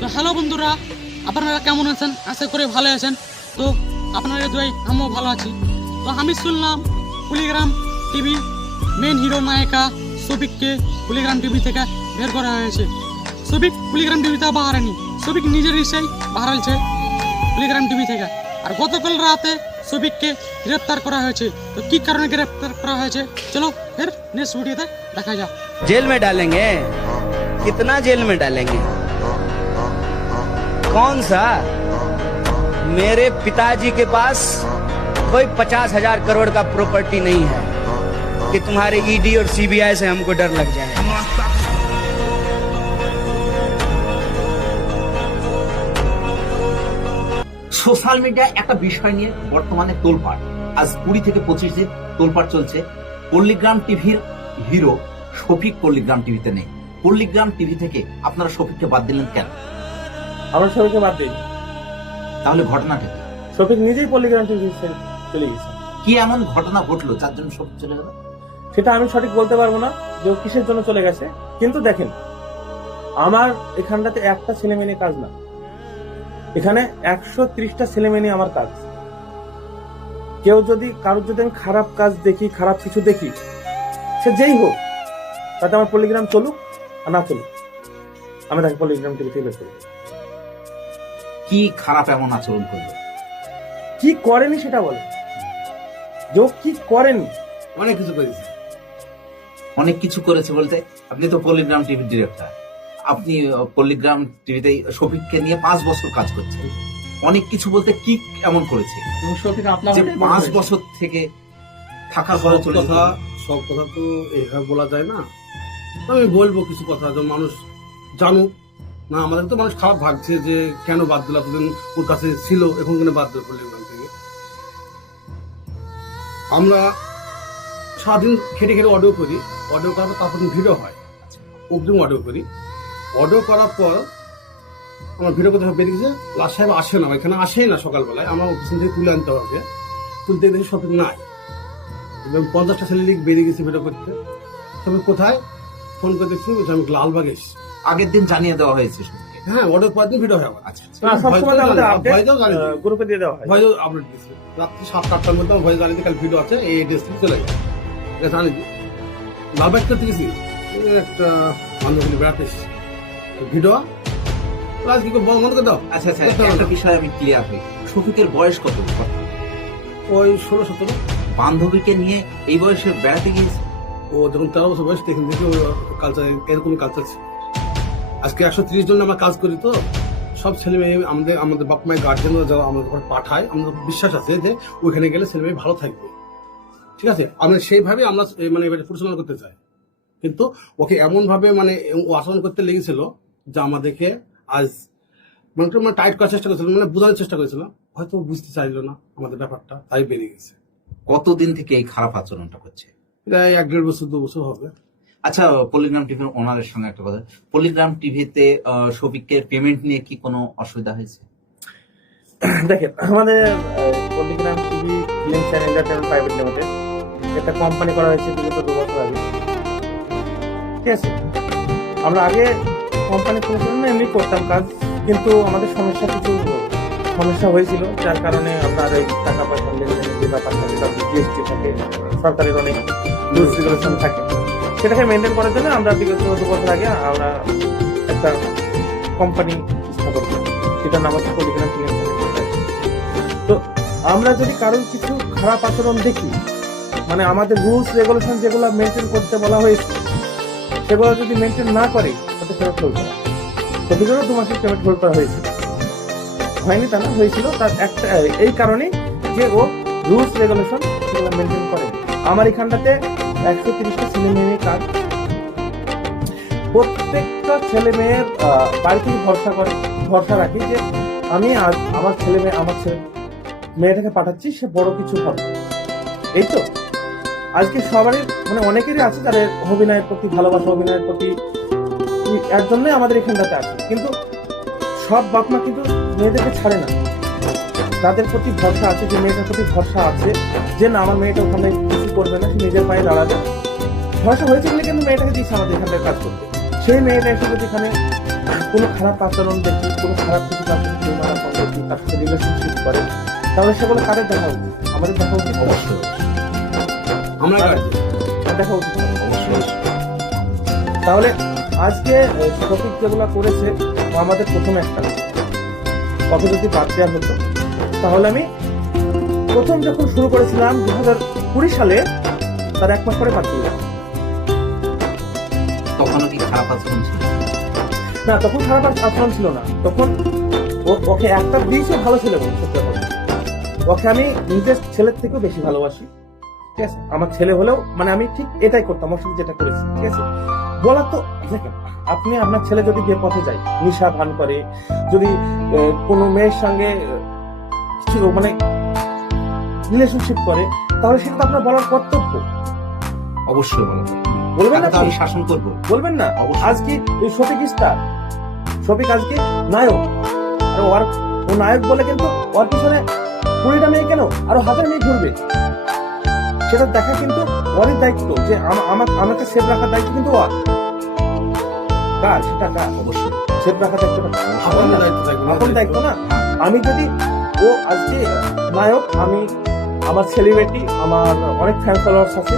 তো হ্যালো বন্ধুরা, আপনারা কেমন আছেন? আশা করি ভালো আছেন। তো আপনারা দোয়াই আমিও ভালো আছি। তো আমি শুনলাম কুলিগ্রাম টিভি মেন হিরো নায়িকা শফিককে কুলিগ্রাম টিভি থেকে বের করা হয়েছে। শফিক কুলিগ্রাম টিভিতে বাহারানি, শফিক নিজের ইচ্ছায় বাহারালছে কুলিগ্রাম টিভি থেকে। আর গতকাল রাতে শফিককে গ্রেপ্তার করা হয়েছে। তো কি কারণে গ্রেপ্তার করা হয়েছে চলো ফের নেক্সট ভিডিওতে দেখা যাক। जेल में डालेंगे? कितना जेल में डालेंगे? कौन सा? मेरे पिताजी के पास कोई 50,000 करोड़ का प्रॉपर्टी नहीं है कि तुम्हारे ईडी और सीबीआई से हमको डर लग जाए। সোশ্যাল মিডিয়ায় একটা বিষয় নিয়ে বর্তমানে তোলপাড়। আজ 20 থেকে 25 দিন তোলপাড় চলছে। পল্লীগ্রাম টিভির হিরো শফিক পল্লীগ্রাম টিভিতে নেই। পল্লীগ্রাম টিভি থেকে আপনারা শফিককে বাদ দিলেন কেন? আমরা শফিককে বাদ দিই। তাহলে ঘটনাটা কি? শফিক নিজেই পল্লীগ্রাম টিভি চলে গেছে। কি এমন ঘটনা ঘটলো যার জন্য শফিক চলে গেল? সেটা আমি সঠিক বলতে পারবো না যে ও কিসের জন্য চলে গেছে। কিন্তু দেখেন, আমার এখানটাতে একটা ছেলে মেয়ে নিয়ে কাজ না, এখানে 130টা ছেলে মেয়ে নিয়ে আমার কাজ। কেউ যদি কারোর যদি আমি খারাপ কাজ দেখি, খারাপ কিছু দেখি, সে যেই হোক, তাতে আমার পল্লীগ্রাম চলুক আর না চলুক, আমি তাকে পল্লীগ্রাম টিভি থেকে বের করবো। কি খারাপ এমন আচরণ করলো? কি করেনি সেটা বলে, যে ও কি করেনি। অনেক কিছু করেছে। অনেক কিছু করেছে বলতে আপনি তো পল্লীগ্রাম টিভির ডিরেক্টর, আপনি পল্লীগ্রাম টিভিতে শফিককে নিয়ে 5 বছর কাজ করছেন। অনেক কিছু বলতে কি এমন করেছে যে 5 বছর থেকে থাকার পরে চলে কথা, সব কথা তো এইভাবে বলা যায় না। আমি বলবো কিছু কথা যে মানুষ জানুক না। আমাদের তো মানুষ খারাপ ভাবছে যে কেন বাদ দিল, এতদিন ওর কাছে ছিল, এখন কেন বাদ দিল পল্লীগ্রাম থেকে। আমরা সারাদিন খেটে খেটে অডিও করি, অডিও করার পর তারপর ভিডিও হয়, অগ্রিম অডিও করি। অডিও করার পর আমার ভিডিও কোথাও বেরিয়ে গেছে, লাস্ট সাহেব আসে না, এখানে আসেই না। সকালবেলায় আমার অফিস থেকে তুলে আনতে হবে, তুলতে দেখি শফিক নাই। এবং 50টা ছেলে বেরিয়ে গেছে ভিডিও করতে। তবে কোথায় ফোন করে দেখছি, আমি লালবাগ এসেছি। আগের দিন জানিয়ে দেওয়া হয়েছে শফিককে। হ্যাঁ, অর্ডার করার দিন ভিডিও হয় আমার। আচ্ছা আচ্ছা। সবসময় আমাদের ভয়েসও জানি, গ্রুপে দিয়ে দেওয়া হয়। ভয়েসও আপলোড দিচ্ছি। রাত্রি 7-8টার মধ্যে আমার ভয়েস জানিয়ে কাল ভিডিও আছে, এই ড্রেস থেকে চলে যায়। এটা জানি লালবাগ করতে গেছি, একটা বান্ধবী বেড়াতে এসেছি, ভিডিও কি বন্ধ করে দাও। আচ্ছা আচ্ছা, একটা বিষয় আমি ক্লিয়ার হই। শফিকের বয়স কত? ওই 16-17। বান্ধবীকে নিয়ে এই বয়সে বেড়াতে গিয়েছে। ও যখন 13 বছর বয়স তখন থেকে কালচার, এরকম কালচার ছিল। আজকে 130 জন আমরা কাজ করি, তো সব ছেলে মেয়ে আমাদের বাপ মায়ের গার্জেনরা যারা আমাদের ঘরে পাঠায়, আমাদের বিশ্বাস আছে যে ওইখানে গেলে ছেলে মেয়ে ভালো থাকবে। ঠিক আছে, আমরা সেইভাবে আমরা মানে পরিচালনা করতে চাই। কিন্তু ওকে এমন ভাবে মানে ও আচরণ করতে লেগেছিল যে আমাদেরকে আজ মানে টাইট করার চেষ্টা করেছিল, মানে বোঝানোর চেষ্টা করেছিল। হয়তো বুঝতে চাইলো না আমাদের ব্যাপারটা, তাই বেরিয়ে গেছে। কতদিন থেকে এই খারাপ আচরণটা করছে? প্রায় 1-1.5 বছর 2 বছর হবে। আচ্ছা, পল্লীগ্রাম টিভির ওনারের সঙ্গে একটা কথা, পল্লীগ্রাম টিভিতে শফিকের পেমেন্ট নিয়ে কি কোনো অসুবিধা হয়েছে? দেখেন, আমাদের Palligram TV films and entertainment private limited একটা কোম্পানি করা হয়েছে বিগত 2 বছর আগে। ঠিক আছে, আমরা আগে কোম্পানি করেছিলাম না, এমনি করতাম কাজ, কিন্তু আমাদের সমস্যা হয়েছিল, যার কারণে আপনার ওই টাকা পয়সা লেনদেনের যে ব্যাপারটা, যেটা জিএসটি থাকে, সরকারের অনেক রুলস রেগুলেশন থাকে, সেটাকে মেনটেন করার জন্য আমরা বিগত 2 বছর আগে আমরা একটা কোম্পানি স্থাপন করি, সেটার নাম হচ্ছে পল্লীগ্রাম ফিল্মস অ্যান্ড এন্টারটেইনমেন্ট। তো আমরা যদি কারোর কিছু খারাপ আচরণ দেখি, মানে আমাদের রুলস রেগুলেশন যেগুলো মেনটেন করতে বলা হয়েছে, সেগুলো যদি মেনটেন না করে, তাতে পেমেন্ট হোল্ড করা, প্রতিদিনও 2 মাসের পেমেন্ট হোল্ড করা হয়েছিল। হয়নি তা না, হয়েছিল। তার একটা এই কারণেই যে ও রুলস রেগুলেশন সেগুলো মেনটেন করে। আমার এখানটাতে 130টা ছেলে মেয়ে কাজ। প্রত্যেকটা ছেলে মেয়ের বাড়িতে ভরসা রাখি যে আমি আজ আমার মেয়েটাকে পাঠাচ্ছি, সে বড় কিছু হবে। এই তো আজকে সবারই মানে অনেকেরই আছে তাদের অভিনয়ের প্রতি ভালোবাসা, অভিনয়ের প্রতি, এর জন্যই আমাদের এখানটাতে আছে। কিন্তু সব বাপ মা কিন্তু মেয়েদেরকে ছাড়ে না, তাদের প্রতি ভরসা আছে, যে মেয়েটার প্রতি ভরসা আছে যে না আমার মেয়েটা ওখানে কিছু করবে না, সে নিজের পায়ে দাঁড়াবে। ভরসা হয়েছে বলে কিন্তু মেয়েটাকে দিচ্ছে আমাদের এখানটায় কাজ করতে। সেই মেয়েটা এসে যদি এখানে কোনো খারাপ আচরণ দেখি, কোনো খারাপ কিছু তার সাথে পরিমাণ দেখি, তার সাথে রিলেশনশিপ করে, তাহলে সেগুলো কাদের দেখা উচিত? আমাদের দেখা উচিত, অবশ্যই আমরা গার্জেন। দেখা উচিত না। অবশ্যই তাহলে আজকে টপিক যেগুলো করেছে ও আমাদের প্রথম একটা কথা যদি বাদ দেওয়া হতো, তাহলে আমি প্রথম যখন শুরু করেছিলাম 2020 সালে, তার 1 মাস পরে বাদ দিয়ে দিলাম। তখনও কি খারাপ আচরণ ছিল? না, তখন খারাপ আচরণ ছিল না। তখন ওকে একটা দিয়েছে ভালো ছেলে বলে, সত্যি কথা। ওকে আমি নিজের ছেলের থেকেও বেশি ভালোবাসি, ঠিক আছে? আমার ছেলে হলেও মানে আমি ঠিক এটাই করতাম, ওর সাথে যেটা করেছি, ঠিক আছে? বলার তো দেখেন, আপনি আপনার ছেলে যদি বিয়ে পথে যায়, নিশা ভান করে, যদি কোনো মেয়ের সঙ্গে কিছু মানে রিলেশনশিপ করে, তাহলে সেটা তো আপনার বলার কর্তব্য। অবশ্যই বলো, বলবেন না? তাকে তো আমি শাসন করবো। বলবেন না? অবশ্যই। আজকে এই শফিক স্টার, শফিক আজকে নায়ক, আর ও নায়ক বলে কিন্তু ওর পিছনে 20টা মেয়ে কেন, আরো 1000 মেয়ে ঘুরবে। সেটা দেখা কিন্তু ওরই দায়িত্ব, যে আমাকে সেভ রাখার দায়িত্ব কিন্তু ওর। কার সেটা? কার? অবশ্যই সেভ রাখার দায়িত্বটা কার? আপনার দায়িত্ব থাকবে। আপন দায়িত্ব না? আমি যদি ও আজকে নায়ক, আমি আমার সেলিব্রিটি, আমার অনেক ফ্যান ফলোয়ার্স আছে,